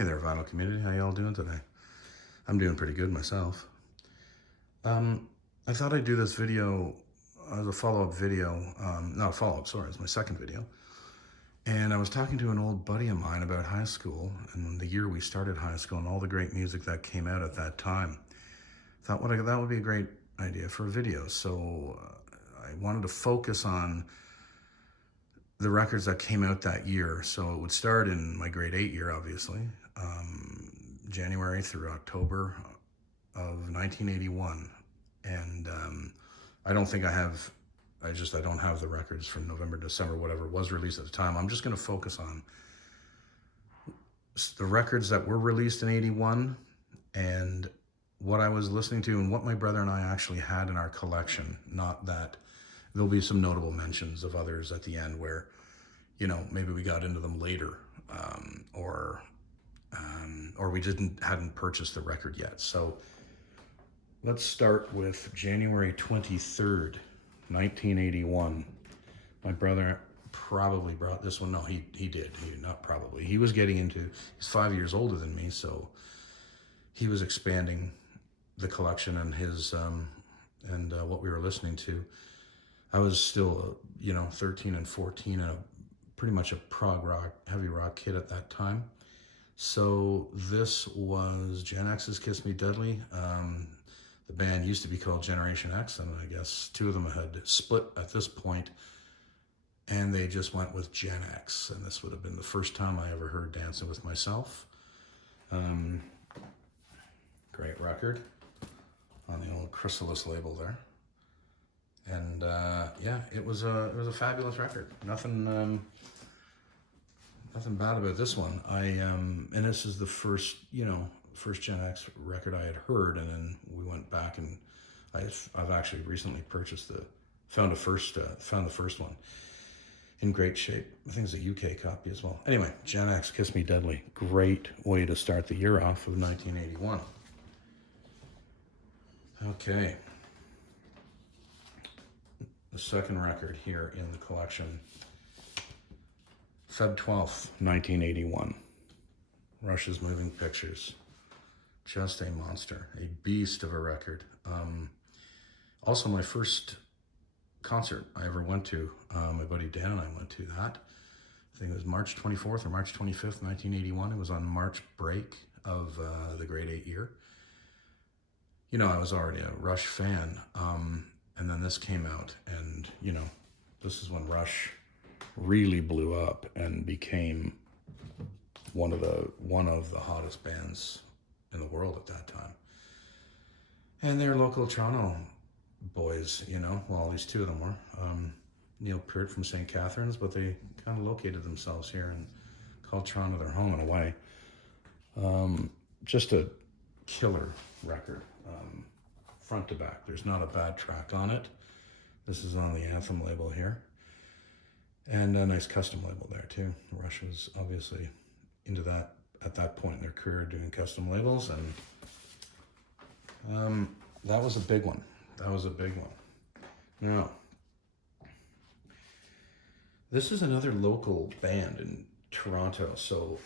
Hey there, Vinyl community. How y'all doing today? I'm doing pretty good myself. I thought I'd do this video as a follow-up video. Not a follow-up, sorry, it's my second video. And I was talking to an old buddy of mine about high school and the year we started high school and all the great music that came out at that time. Thought that would be a great idea for a video. So I wanted to focus on the records that came out that year. So it would start in my grade 8 year, obviously, January through October of 1981. And I don't think I have, I don't have the records from November, December, whatever was released at the time. I'm just going to focus on the records that were released in 81 and what I was listening to and what my brother and I actually had in our collection. Not that there'll be some notable mentions of others at the end where, you know, maybe we got into them later, or we hadn't purchased the record yet. So let's start with January 23rd, 1981. My brother probably brought this one. No, he did. Not probably. He was getting into, he's 5 years older than me, so he was expanding the collection and his, what we were listening to. I was still, 13 and 14 and pretty much a prog rock, heavy rock kid at that time. So this was Gen X's Kiss Me Deadly. The band used to be called Generation X, and I guess two of them had split at this point, and they just went with Gen X, and this would have been the first time I ever heard Dancing with Myself. Great record on the old Chrysalis label there. And it was a fabulous record. Nothing bad about this one. And this is the first Gen X record I had heard, and then we went back and I've actually recently found the first one in great shape. I think it's a UK copy as well. Anyway, Gen X, Kiss Me Deadly. Great way to start the year off of 1981. Okay. The second record here in the collection, Feb 12th, 1981. Rush's Moving Pictures. Just a monster, a beast of a record. Also, my first concert I ever went to, my buddy Dan and I went to that. I think it was March 24th or March 25th, 1981. It was on March break of the grade 8 year. You know, I was already a Rush fan. And then this came out, and this is when Rush really blew up and became one of the hottest bands in the world at that time. And they're local Toronto boys, well, at least two of them were. Neil Peart from St. Catharines, but they kind of located themselves here and called Toronto their home in a way. Just a killer record. Front to back. There's not a bad track on it. This is on the Anthem label here. And a nice custom label there too. Rush was obviously into that at that point in their career, doing custom labels, and that was a big one. Now, this is another local band in Toronto. So,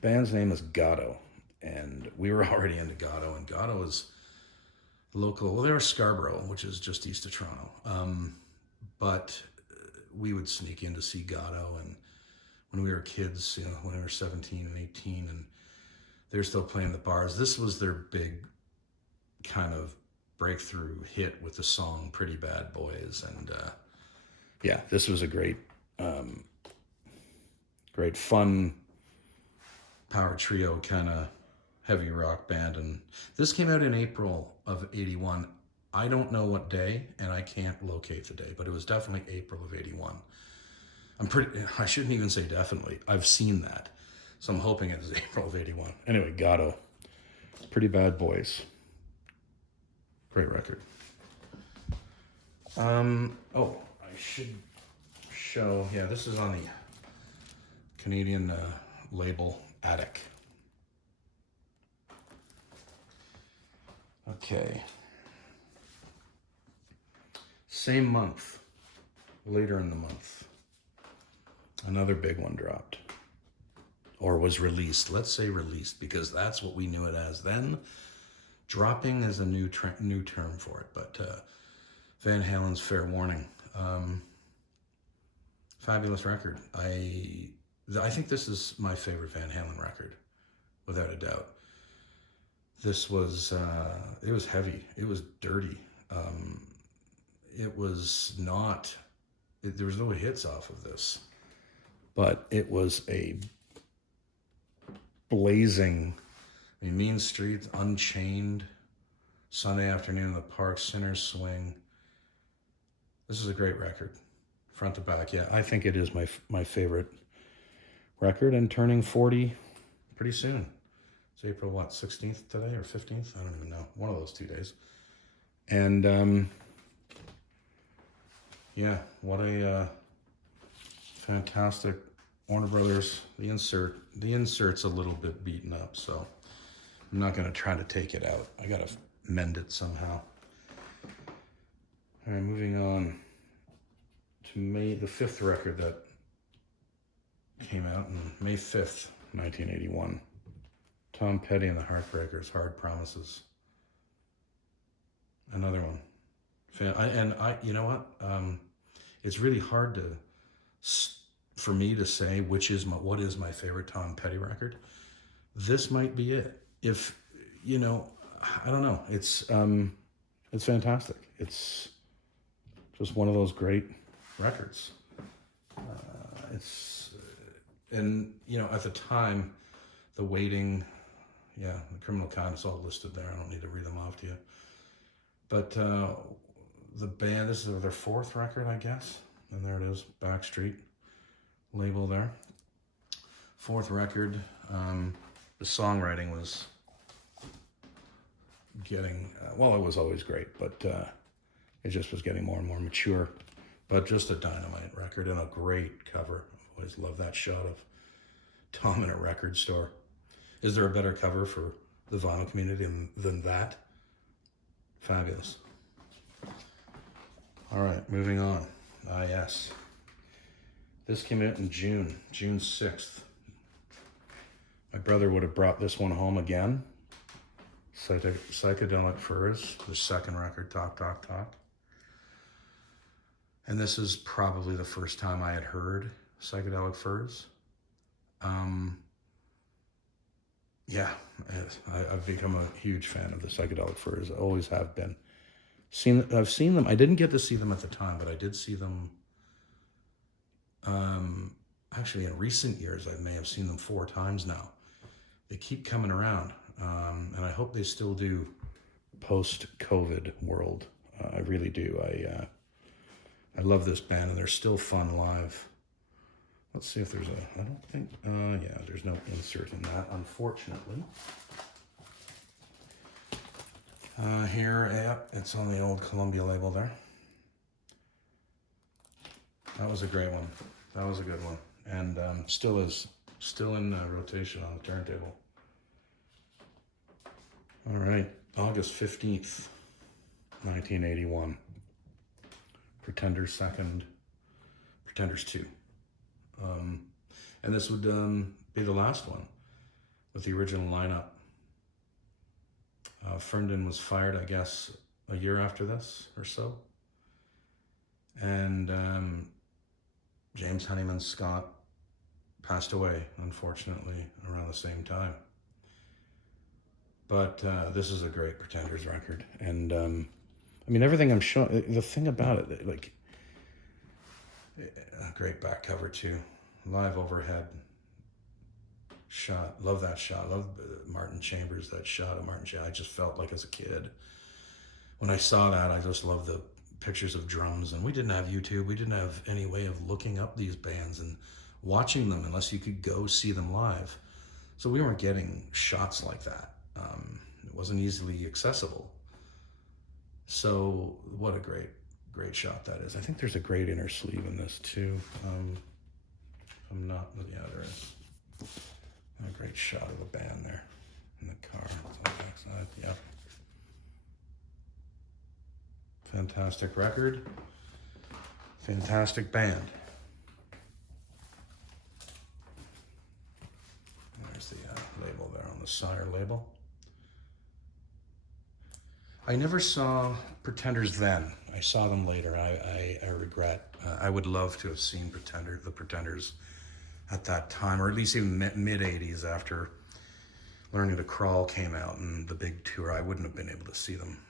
band's name is Gatto, and we were already into Gatto, and Gatto is local. Well, they're Scarborough, which is just east of Toronto. But we would sneak in to see Gatto, and when we were kids, when we were 17 and 18, and they're still playing the bars. This was their big kind of breakthrough hit with the song Pretty Bad Boys. And this was a great fun power trio kind of heavy rock band. And this came out in April of 81. I don't know what day, and I can't locate the day, but it was definitely April of 81. I shouldn't even say definitely. I've seen that. So I'm hoping it was April of 81. Anyway, Gatto. Pretty Bad Boys. Great record. I should show, this is on the Canadian label Attic. Okay. Same month, later in the month, another big one dropped. or was released. Let's say released, because that's what we knew it as then. Dropping is a new term for it, but Van Halen's Fair Warning. Fabulous record. I think this is my favorite Van Halen record, without a doubt. This was, it was heavy. It was dirty. It was not, there was no hits off of this, but it was a blazing, Mean Streets, Unchained, Sunday Afternoon in the Park, Sinner's Swing. This is a great record, front to back. Yeah, I think it is my favorite record, and turning 40 pretty soon. It's April, 16th today or 15th? I don't even know. One of those 2 days. And yeah, what a fantastic Warner Brothers. The insert's a little bit beaten up, so I'm not going to try to take it out. I got to mend it somehow. All right, moving on to the fifth record that came out on May 5th, 1981. Tom Petty and the Heartbreakers, Hard Promises. Another one. You know what? It's really hard for me to say what is my favorite Tom Petty record. This might be it. If, I don't know. It's fantastic. It's just one of those great records. At the time, The Waiting, the Criminal Kindness, all listed there. I don't need to read them off to you. But the band, this is their fourth record, I guess. And there it is, Backstreet label there. Fourth record. The songwriting was getting, it was always great, but it just was getting more and more mature. But just a dynamite record and a great cover. I've always loved that shot of Tom in a record store. Is there a better cover for the vinyl community than that? Fabulous. All right, moving on. Yes. This came out in June 6th. My brother would have brought this one home again. Psychedelic Furs, the second record, Talk, Talk, Talk. And this is probably the first time I had heard Psychedelic Furs. I've become a huge fan of the Psychedelic Furs. I always have been. I've seen them. I didn't get to see them at the time, but I did see them. Actually, in recent years, I may have seen them 4 times now. They keep coming around, and I hope they still do post-COVID world. I really do. I love this band, and they're still fun live. Let's see if there's I don't think, there's no insert in that, unfortunately. Here, it's on the old Columbia label there. That was a great one. That was a good one. And still in rotation on the turntable. All right, August 15th, 1981. Pretenders 2nd, Pretenders 2. And this would be the last one with the original lineup. Ferndon was fired, I guess, a year after this or so. And James Honeyman Scott passed away, unfortunately, around the same time. But this is a great Pretenders record. And everything I'm showing, the thing about it, like, a great back cover too. Live overhead shot. Love that shot. Love Martin Chambers, that shot of Martin Chambers. I just felt like as a kid, when I saw that, I just loved the pictures of drums. And we didn't have YouTube. We didn't have any way of looking up these bands and watching them unless you could go see them live. So we weren't getting shots like that. It wasn't easily accessible. So what a great shot that is. I think there's a great inner sleeve in this too. There is. A great shot of the band there in the car. It's on the backside. Yeah. Fantastic record. Fantastic band. the Sire label. I never saw Pretenders then. I saw them later. I regret. I would love to have seen the Pretenders at that time, or at least even mid 80s after Learning to Crawl came out and the big tour. I wouldn't have been able to see them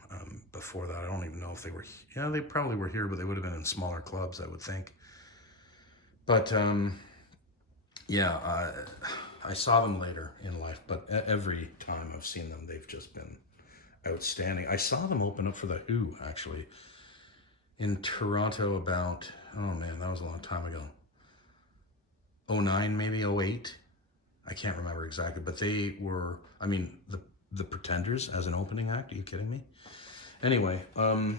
before that. I don't even know if they were, yeah, they probably were here, but they would have been in smaller clubs, I would think. But yeah, I saw them later in life, but every time I've seen them, they've just been outstanding. I saw them open up for The Who, actually, in Toronto about, oh man, that was a long time ago. 09, maybe 08. I can't remember exactly, but they were, I mean, the Pretenders as an opening act. Are you kidding me? Anyway, all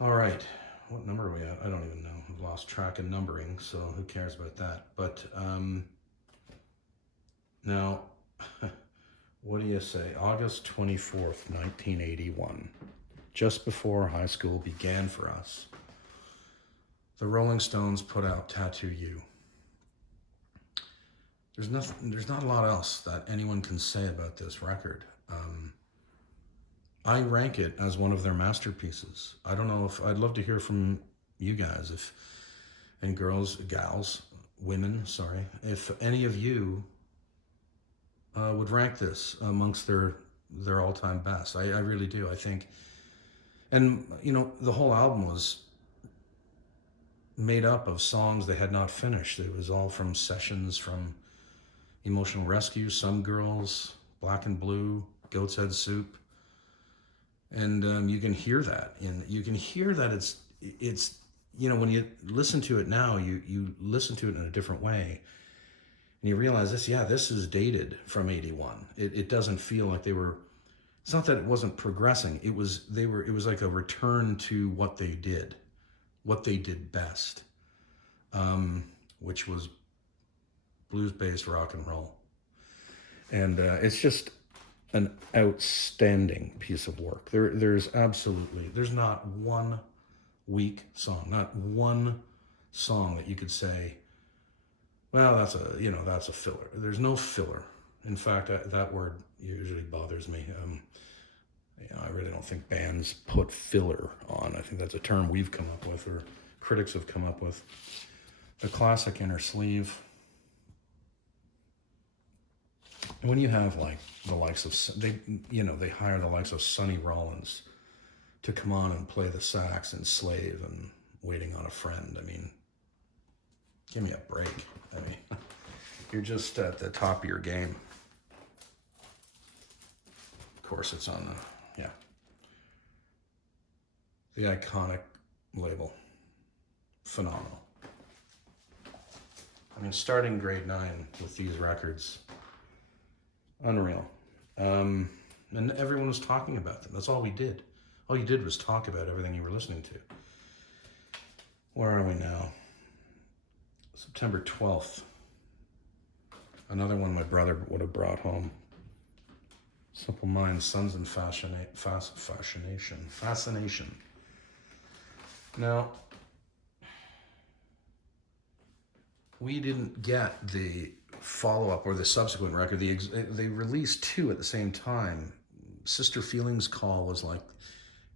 right. What number are we at? I don't even know. I've lost track of numbering, so who cares about that? But now, what do you say? August 24th, 1981, just before high school began for us, the Rolling Stones put out Tattoo You. There's not a lot else that anyone can say about this record. I rank it as one of their masterpieces. I don't know if, I'd love to hear from you guys, if, and girls, gals, women, sorry, if any of you would rank this amongst their all-time best. I really do. I think, and you know, the whole album was made up of songs they had not finished. It was all from sessions from Emotional Rescue, Some Girls, Black and Blue, Goat's Head Soup. And you can hear that. And you can hear that it's, you know, when you listen to it now, you listen to it in a different way. And you realize this, yeah, this is dated from 81. It doesn't feel like they were, it's not that it wasn't progressing. It was like a return to what they did best, which was blues-based rock and roll. And it's just an outstanding piece of work. There's not one weak song, not one song that you could say, well, that's a filler. There's no filler. In fact, that word usually bothers me. I really don't think bands put filler on. I think that's a term we've come up with, or critics have come up with. The classic Inner Sleeve. And when you have like the likes of, they hire the likes of Sonny Rollins to come on and play the sax in Slave and Waiting on a Friend. I mean, give me a break. I mean, you're just at the top of your game. Of course, it's on the iconic label. Phenomenal. I mean, starting grade 9 with these records, unreal. And everyone was talking about them. That's all we did. All you did was talk about everything you were listening to. Where are we now? September 12th. Another one my brother would have brought home. Simple Minds, Sons and Fascination. Now, we didn't get the follow-up or the subsequent record. They released 2 at the same time. Sister Feelings Call was like,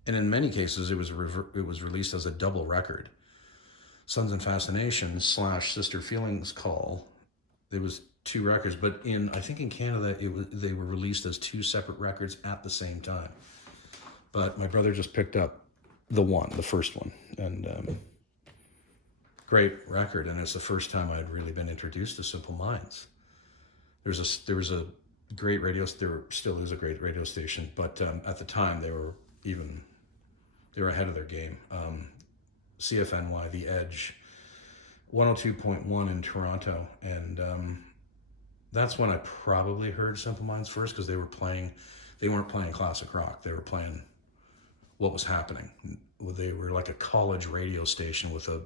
and in many cases it was released as a double record. Sons and Fascination / Sister Feelings Call. There was 2 records, but I think in Canada they were released as 2 separate records at the same time. But my brother just picked up the first one, and great record, and it's the first time I'd really been introduced to Simple Minds. There was a great radio. There still is a great radio station, but at the time they were ahead of their game. CFNY, The Edge, 102.1 in Toronto, and that's when I probably heard Simple Minds first, because they weren't playing classic rock. They were playing what was happening. They were like a college radio station with a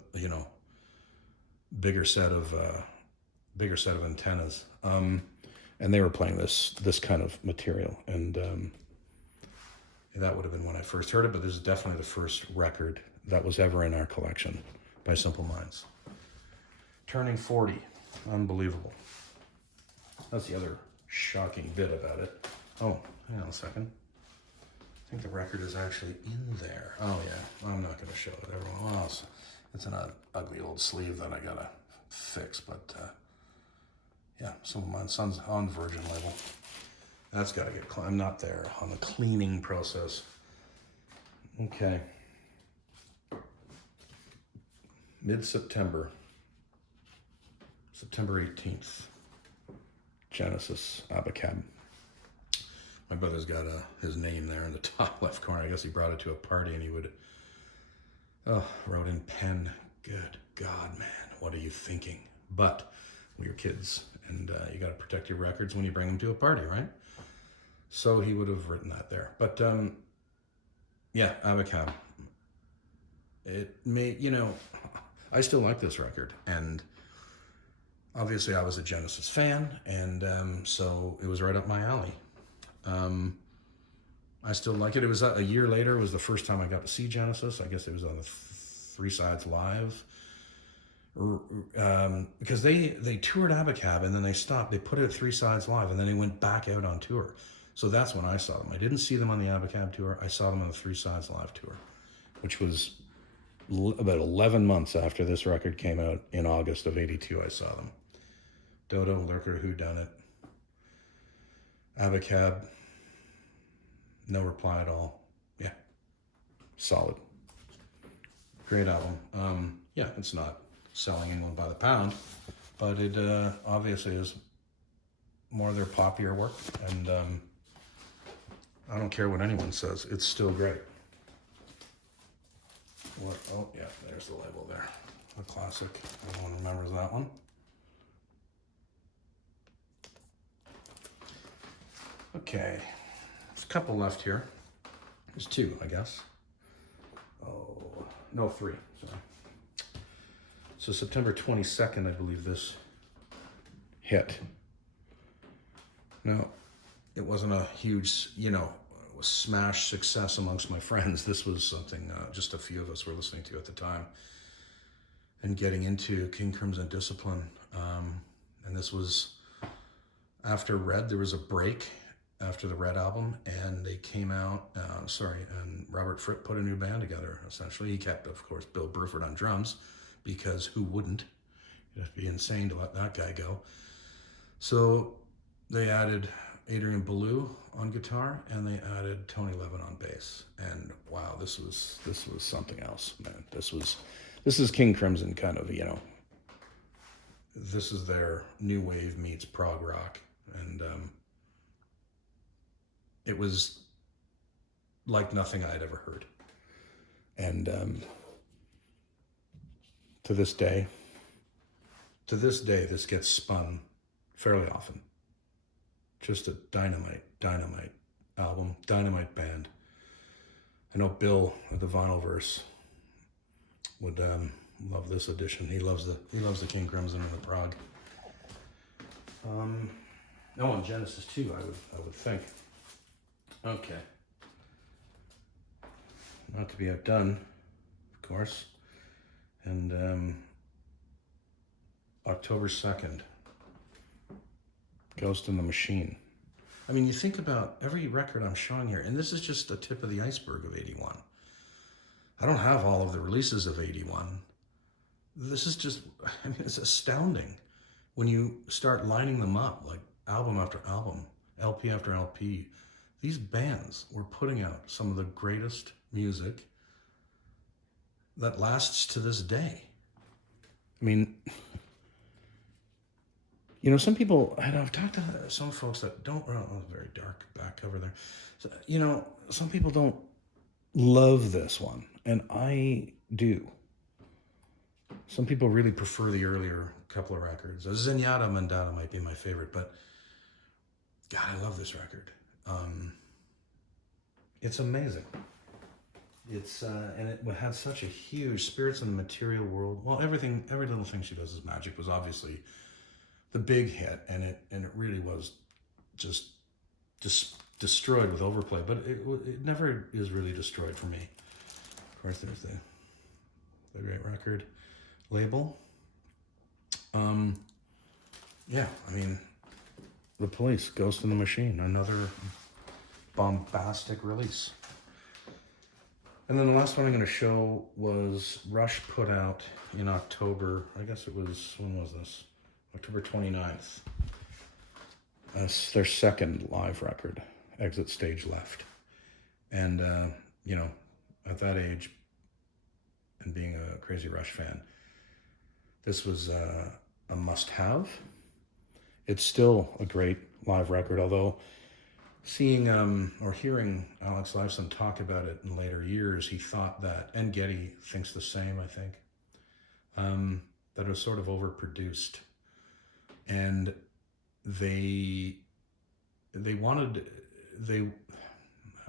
bigger set of antennas, and they were playing this kind of material, and that would have been when I first heard it. But this is definitely the first record that was ever in our collection by Simple Minds. Turning 40, unbelievable. That's the other shocking bit about it. Oh, hang on a second. I think the record is actually in there. Oh yeah, I'm not going to show it everyone else. It's an ugly old sleeve that I gotta fix, but yeah, some of my son's on the Virgin label. That's gotta get cleaned. I'm not there on the cleaning process. Okay. Mid-September. September 18th. Genesis Abacab. My brother's got his name there in the top left corner. I guess he brought it to a party and he would, wrote in pen, good God, man, what are you thinking? But we're kids and you got to protect your records when you bring them to a party, right? So he would have written that there. But yeah, Abacab. It may, I still like this record. And obviously I was a Genesis fan. And so it was right up my alley. I still like it. It was a year later. It was the first time I got to see Genesis. I guess it was on the Three Sides Live. Because they toured Abacab and then they stopped. They put it at Three Sides Live and then they went back out on tour. So that's when I saw them. I didn't see them on the Abacab tour. I saw them on the Three Sides Live tour, which was about 11 months after this record came out in August of '82. I saw them. Dodo, Lurker, Whodunit, Abacab, no reply at all. Yeah, solid. Great album. Yeah, it's not selling anyone by the pound, but it obviously is more of their poppier work, and I don't care what anyone says, it's still great. What? Oh yeah, there's the label there. A classic. Everyone remembers that one. Okay, there's a couple left here. There's two, I guess. Oh, no, three, sorry. So September 22nd, I believe this hit. Now, it wasn't a huge, smash success amongst my friends. This was something just a few of us were listening to at the time and getting into King Crimson Discipline. And this was after Red. There was a break after the Red album, and they came out, and Robert Fripp put a new band together, essentially. He kept, of course, Bill Bruford on drums, because who wouldn't? It'd be insane to let that guy go. So they added Adrian Belew on guitar, and they added Tony Levin on bass. And wow, this was something else, man. This is King Crimson kind of, this is their new wave meets prog rock, and it was like nothing I'd ever heard. And to this day, this gets spun fairly often. Just a dynamite album, dynamite band. I know Bill at the Vinyl Verse would love this edition. He loves the King Crimson and the prog. And Genesis too, I would think. Okay. Not to be outdone, of course. And October 2nd, Ghost in the Machine. I mean, you think about every record I'm showing here, and this is just the tip of the iceberg of '81. I don't have all of the releases of '81. This is just, it's astounding when you start lining them up, like album after album, LP after LP. These bands were putting out some of the greatest music that lasts to this day. I mean, some people, and I've talked to some folks that don't, very dark back cover there. So, some people don't love this one, and I do. Some people really prefer the earlier couple of records. Zenyatta Mandata might be my favorite, but God, I love this record. It's amazing. It's and it had such a huge Spirits in the Material World. Well, every little thing she does is magic was obviously the big hit, and it really was just destroyed with Overplay, but it never is really destroyed for me. Of course, there's the great record label. Yeah, I mean, The Police, Ghost in the Machine, another bombastic release. And then the last one I'm going to show was Rush put out in October. I guess it was, when was this? October 29th. That's their second live record, Exit Stage Left. And, you know, at that age, and being a crazy Rush fan, this was a must-have. It's still a great live record, although seeing or hearing Alex Lifeson talk about it in later years, he thought that, and Geddy thinks the same, I think, that it was sort of overproduced. And they wanted, I don't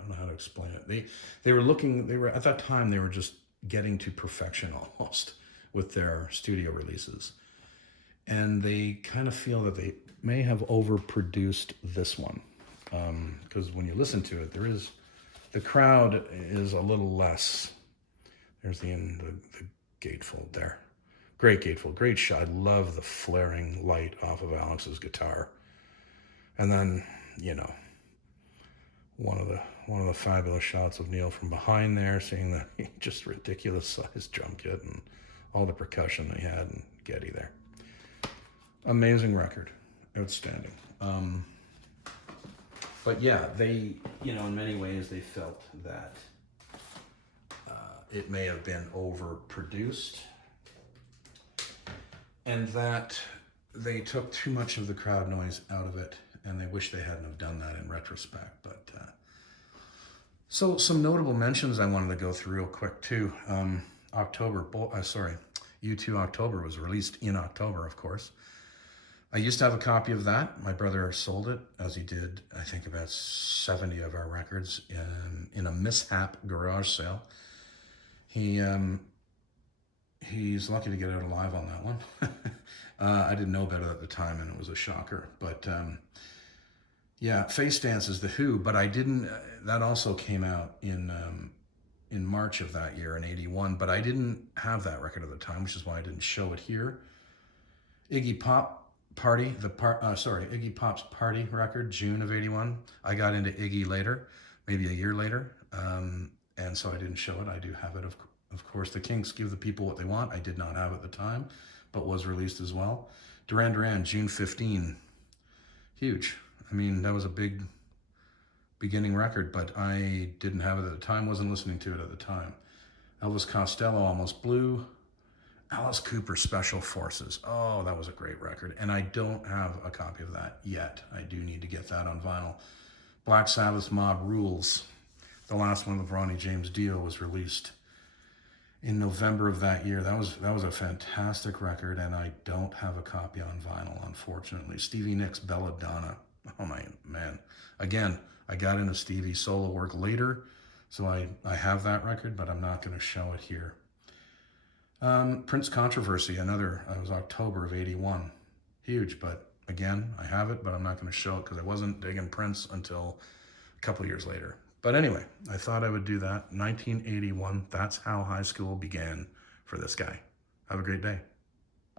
know how to explain it. They were at that time, they were just getting to perfection almost with their studio releases. And they kind of feel that they may have overproduced this one. Because when you listen to it, the crowd is a little less. There's the gatefold there. Great gatefold, great shot. I love the flaring light off of Alex's guitar. And then, you know, one of the fabulous shots of Neil from behind there, seeing the just ridiculous sized drum kit and all the percussion they had, and Geddy there. Amazing record, outstanding. But yeah, they, you know, in many ways they felt that it may have been overproduced, and that they took too much of the crowd noise out of it, and they wish they hadn't have done that in retrospect. But so some notable mentions I wanted to go through real quick too. U2 October was released in October, of course. I used to have a copy of that. My brother sold it, as he did, I think, about 70 of our records in a mishap garage sale. He's lucky to get out alive on that one. I didn't know about it at the time, and it was a shocker. But yeah, Face Dance is The Who, but I didn't. That also came out in March of that year, in '81. But I didn't have that record at the time, which is why I didn't show it here. Iggy Pop's Party record, June of '81. I got into Iggy later, maybe a year later, and so I didn't show it. I do have it, of course. The Kinks, Give the People What They Want. I did not have at the time, but was released as well. Duran Duran, June 15. Huge. I mean, that was a big beginning record, but I didn't have it at the time, wasn't listening to it at the time. Elvis Costello, Almost Blue. Alice Cooper, Special Forces. Oh, that was a great record. And I don't have a copy of that yet. I do need to get that on vinyl. Black Sabbath, Mob Rules. The last one with Ronnie James Dio was released in November of that year. That was a fantastic record, and I don't have a copy on vinyl, unfortunately. Stevie Nicks, Belladonna. Oh my man. Again, I got into Stevie's solo work later, so I have that record, but I'm not going to show it here. Prince Controversy, it was October of '81. Huge, but again, I have it, but I'm not going to show it because I wasn't digging Prince until a couple years later. But anyway, I thought I would do that. 1981, that's how high school began for this guy. Have a great day.